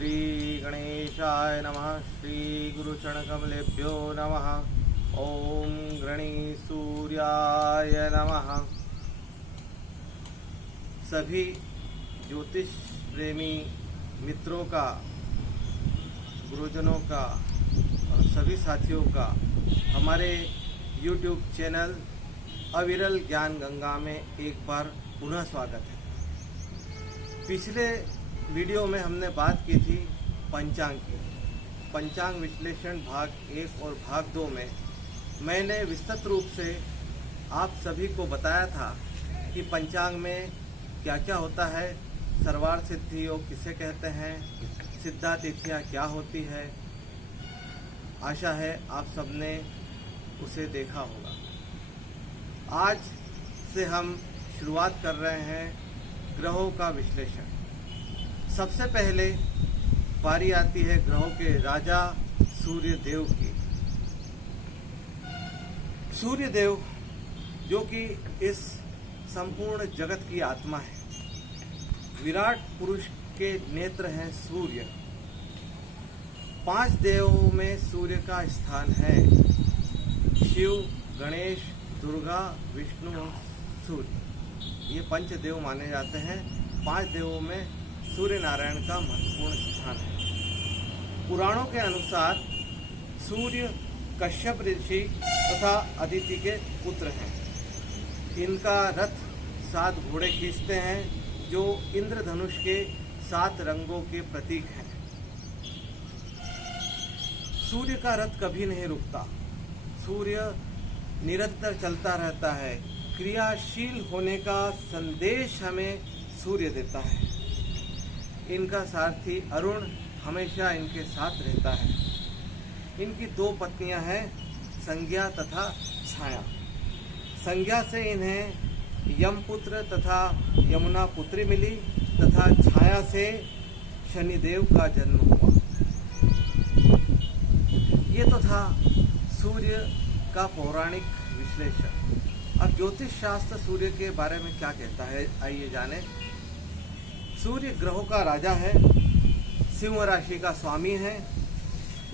श्री गणेशाय नमः। श्री गुरुचरणकमलेभ्यो नमः। ओम गणेशसूर्याय नमः। सभी ज्योतिष प्रेमी मित्रों का, गुरुजनों का और सभी साथियों का हमारे YouTube चैनल अविरल ज्ञान गंगा में एक बार पुनः स्वागत है। पिछले वीडियो में हमने बात की थी पंचांग की। पंचांग विश्लेषण भाग 1 और भाग 2 में मैंने विस्तृत रूप से आप सभी को बताया था कि पंचांग में क्या क्या होता है, सर्वार्थ सिद्धि योग किसे कहते हैं, सिद्धा तिथियाँ क्या होती है। आशा है आप सबने उसे देखा होगा। आज से हम शुरुआत कर रहे हैं ग्रहों का विश्लेषण। सबसे पहले बारी आती है ग्रहों के राजा सूर्य देव की। सूर्य देव जो कि इस संपूर्ण जगत की आत्मा है, विराट पुरुष के नेत्र हैं सूर्य। 5 देवों में सूर्य का स्थान है। शिव, गणेश, दुर्गा, विष्णु और सूर्य, ये पंचदेव माने जाते हैं। 5 देवों में सूर्य नारायण का महत्वपूर्ण स्थान है। पुराणों के अनुसार सूर्य कश्यप ऋषि तथा अदिति के पुत्र हैं। इनका रथ 7 घोड़े खींचते हैं जो इंद्रधनुष के 7 रंगों के प्रतीक हैं। सूर्य का रथ कभी नहीं रुकता। सूर्य निरंतर चलता रहता है। क्रियाशील होने का संदेश हमें सूर्य देता है। इनका सारथी अरुण हमेशा इनके साथ रहता है। इनकी 2 पत्नियां हैं, संज्ञा तथा छाया। संज्ञा से इन्हें यमपुत्र तथा यमुना पुत्री मिली तथा छाया से शनिदेव का जन्म हुआ। ये तो था सूर्य का पौराणिक विश्लेषण। अब ज्योतिष शास्त्र सूर्य के बारे में क्या कहता है, आइए जाने। सूर्य ग्रहों का राजा है, सिंह राशि का स्वामी है।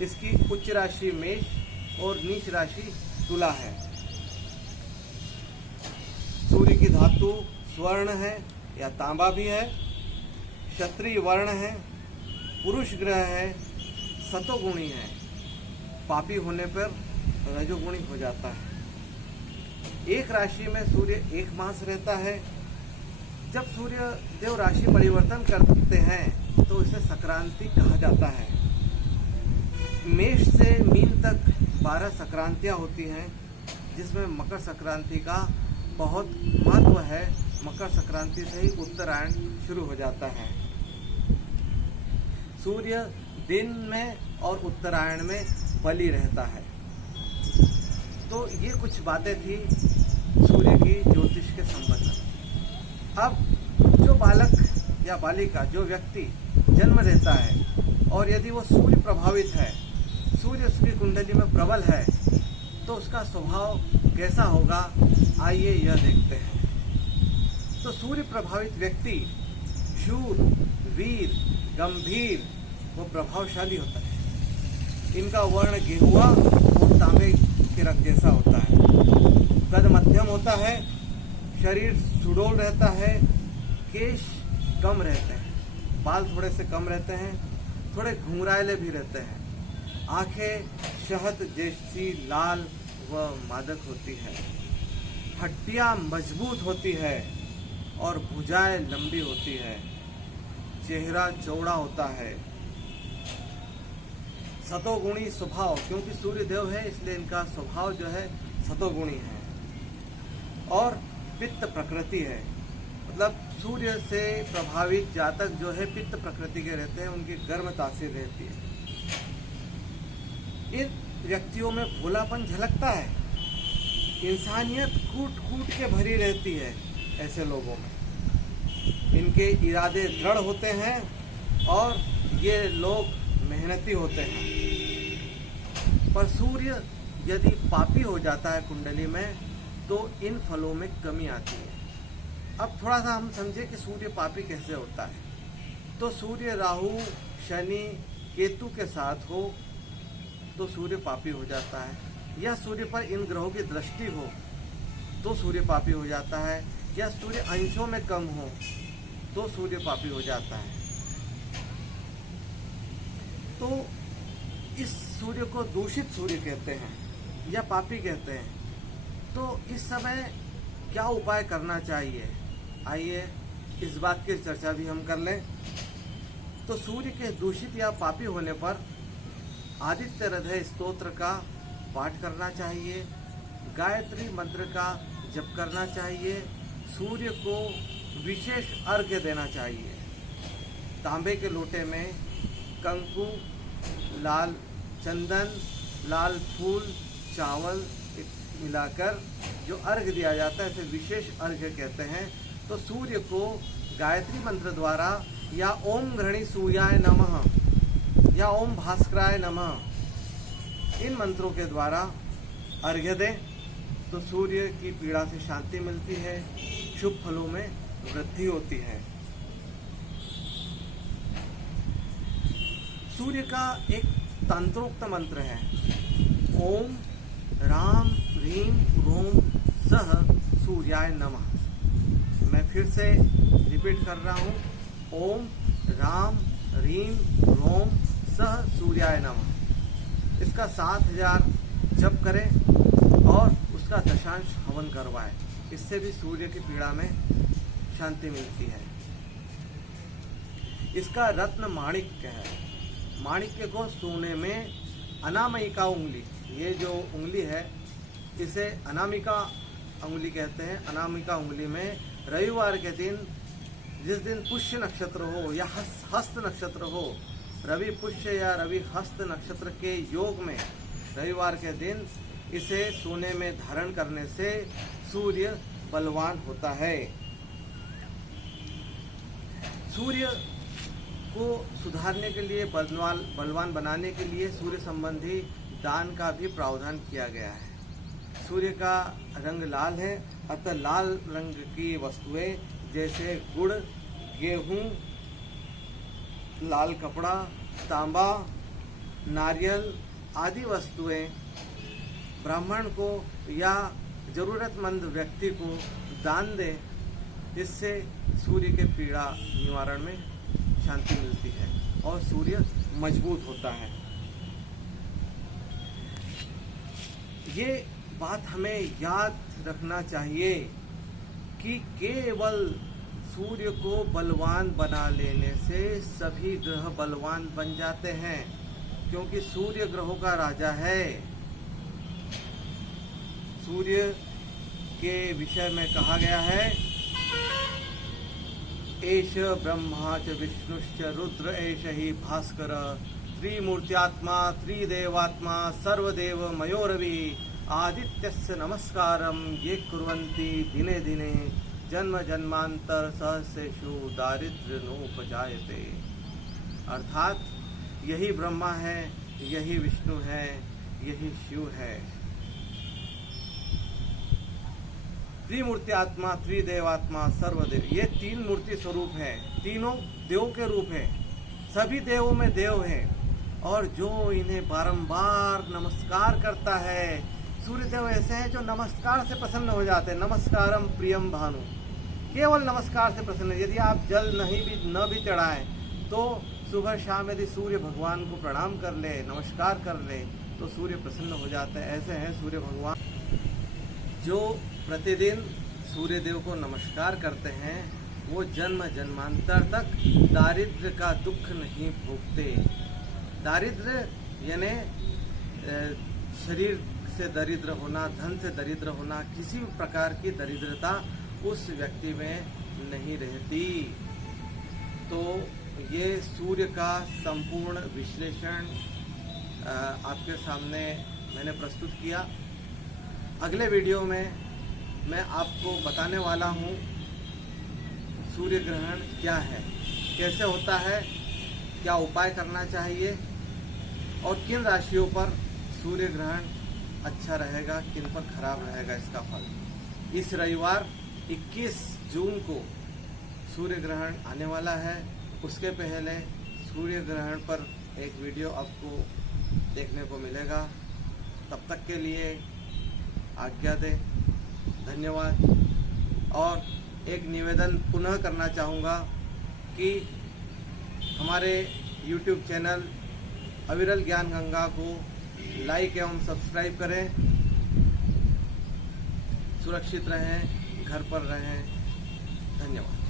इसकी उच्च राशि मेष और नीच राशि तुला है। सूर्य की धातु स्वर्ण है या तांबा भी है। क्षत्रिय वर्ण है। पुरुष ग्रह है, सतोगुणी है। पापी होने पर रजोगुणी हो जाता है। एक राशि में सूर्य 1 मास रहता है। जब सूर्य देव राशि परिवर्तन करते हैं तो इसे संक्रांति कहा जाता है। मेष से मीन तक 12 संक्रांतियां होती हैं, जिसमें मकर संक्रांति का बहुत महत्व है। मकर संक्रांति से ही उत्तरायण शुरू हो जाता है। सूर्य दिन में और उत्तरायण में बलि रहता है। तो ये कुछ बातें थी सूर्य की ज्योतिष के संबंध में। अब जो बालक या बालिका, जो व्यक्ति जन्म लेता है और यदि वो सूर्य प्रभावित है, सूर्य उसकी कुंडली में प्रबल है, तो उसका स्वभाव कैसा होगा, आइए यह देखते हैं। तो सूर्य प्रभावित व्यक्ति शूर, वीर, गंभीर व प्रभावशाली होता है। इनका वर्ण गेहुआ और तांबे के रंग जैसा होता है। कद मध्यम होता है। शरीर सुडौल रहता है। केश कम रहते हैं। बाल थोड़े से कम रहते हैं। थोड़े घुंघराले भी रहते हैं। आंखें शहद जैसी लाल व मादक होती है। हड्डियां मजबूत होती है और भुजाएं लंबी होती है। चेहरा चौड़ा होता है। सतोगुणी स्वभाव, क्योंकि सूर्य देव है इसलिए इनका स्वभाव जो है सतोगुणी है। और पित्त प्रकृति है, मतलब सूर्य से प्रभावित जातक जो है पित्त प्रकृति के रहते हैं, उनकी गर्म तासीर रहती है। इन व्यक्तियों में भोलापन झलकता है। इंसानियत कूट कूट के भरी रहती है ऐसे लोगों में। इनके इरादे दृढ़ होते हैं और ये लोग मेहनती होते हैं। पर सूर्य यदि पापी हो जाता है कुंडली में तो इन फलों में कमी आती है। अब थोड़ा सा हम समझे कि सूर्य पापी कैसे होता है। तो सूर्य राहु शनि केतु के साथ हो तो सूर्य पापी हो जाता है, या सूर्य पर इन ग्रहों की दृष्टि हो तो सूर्य पापी हो जाता है, या सूर्य अंशों में कम हो तो सूर्य पापी हो जाता है। तो इस सूर्य को दूषित सूर्य कहते हैं या पापी कहते हैं। तो इस समय क्या उपाय करना चाहिए, आइए इस बात की चर्चा भी हम कर लें। तो सूर्य के दूषित या पापी होने पर आदित्य हृदय स्तोत्र का पाठ करना चाहिए, गायत्री मंत्र का जप करना चाहिए, सूर्य को विशेष अर्घ्य देना चाहिए। तांबे के लोटे में कंकु, लाल चंदन, लाल फूल, चावल मिलाकर जो अर्घ्य दिया जाता है इसे विशेष अर्घ्य कहते हैं। तो सूर्य को गायत्री मंत्र द्वारा या ओम घृणी सूर्याय नमः या ओम भास्कराय नमः इन मंत्रों के द्वारा अर्घ्य दें तो सूर्य की पीड़ा से शांति मिलती है, शुभ फलों में वृद्धि होती है। सूर्य का एक तंत्रोक्त मंत्र है, ओम राम ह्रीम रोम सह सूर्याय नमः। मैं फिर से रिपीट कर रहा हूँ, ओम राम ह्रीम रोम सह सूर्याय नमः। इसका 7000 जप करें और उसका दशांश हवन करवाएं, इससे भी सूर्य की पीड़ा में शांति मिलती है। इसका रत्न माणिक्य है। माणिक्य को सोने में अनामिका उंगली, ये जो उंगली है इसे अनामिका उंगली कहते हैं। अनामिका उंगली में रविवार के दिन, जिस दिन पुष्य नक्षत्र हो या हस्त नक्षत्र हो, रवि पुष्य या रवि हस्त नक्षत्र के योग में रविवार के दिन इसे सोने में धारण करने से सूर्य बलवान होता है। सूर्य को सुधारने के लिए, बलवान बनाने के लिए सूर्य संबंधी दान का भी प्रावधान किया गया है। सूर्य का रंग लाल है, अतः लाल रंग की वस्तुएं जैसे गुड़, गेहूं, लाल कपड़ा, तांबा, नारियल आदि वस्तुएं ब्राह्मण को या जरूरतमंद व्यक्ति को दान दे। इससे सूर्य के पीड़ा निवारण में शांति मिलती है और सूर्य मजबूत होता है। ये बात हमें याद रखना चाहिए कि केवल सूर्य को बलवान बना लेने से सभी ग्रह बलवान बन जाते हैं, क्योंकि सूर्य ग्रहों का राजा है। सूर्य के विषय में कहा गया है, एष ब्रह्मा च विष्णुश्च रुद्र एष ही भास्कर, त्रिमूर्त्यात्मा त्रिदेवात्मा सर्वदेव मयोरवि, आदित्यस्य नमस्कारम ये कुर्वन्ति दिने दिने, जन्म जन्मांतर सहस्रेषु दारिद्र्य नोपजायते। अर्थात यही ब्रह्मा है, यही विष्णु है, यही शिव है। त्रिमूर्ति आत्मा त्रिदेवात्मा सर्वदेव, ये 3 मूर्ति स्वरूप है, तीनों देव के रूप है, सभी देवों में देव है। और जो इन्हें बारंबार नमस्कार करता है, सूर्यदेव ऐसे हैं जो नमस्कार से प्रसन्न हो जाते हैं। नमस्कारम प्रियम भानु, केवल नमस्कार से प्रसन्न। यदि आप जल न भी चढ़ाएं तो सुबह शाम यदि सूर्य भगवान को प्रणाम कर ले, नमस्कार कर ले तो सूर्य प्रसन्न हो जाते हैं। ऐसे हैं सूर्य भगवान जो प्रतिदिन सूर्य देव को नमस्कार करते हैं, वो जन्म जन्मांतर तक दारिद्र्य का दुख नहीं भोगते। दारिद्र्य यानी शरीर से दरिद्र होना, धन से दरिद्र होना, किसी भी प्रकार की दरिद्रता उस व्यक्ति में नहीं रहती। तो ये सूर्य का संपूर्ण विश्लेषण आपके सामने मैंने प्रस्तुत किया। अगले वीडियो में मैं आपको बताने वाला हूँ सूर्य ग्रहण क्या है, कैसे होता है, क्या उपाय करना चाहिए और किन राशियों पर सूर्य ग्रहण अच्छा रहेगा, किन पर खराब रहेगा इसका फल। इस रविवार 21 जून को सूर्य ग्रहण आने वाला है। उसके पहले सूर्य ग्रहण पर एक वीडियो आपको देखने को मिलेगा। तब तक के लिए आज्ञा दें। धन्यवाद। और एक निवेदन पुनः करना चाहूँगा कि हमारे YouTube चैनल अविरल ज्ञान गंगा को लाइक एवं सब्सक्राइब करें। सुरक्षित रहें, घर पर रहें। धन्यवाद।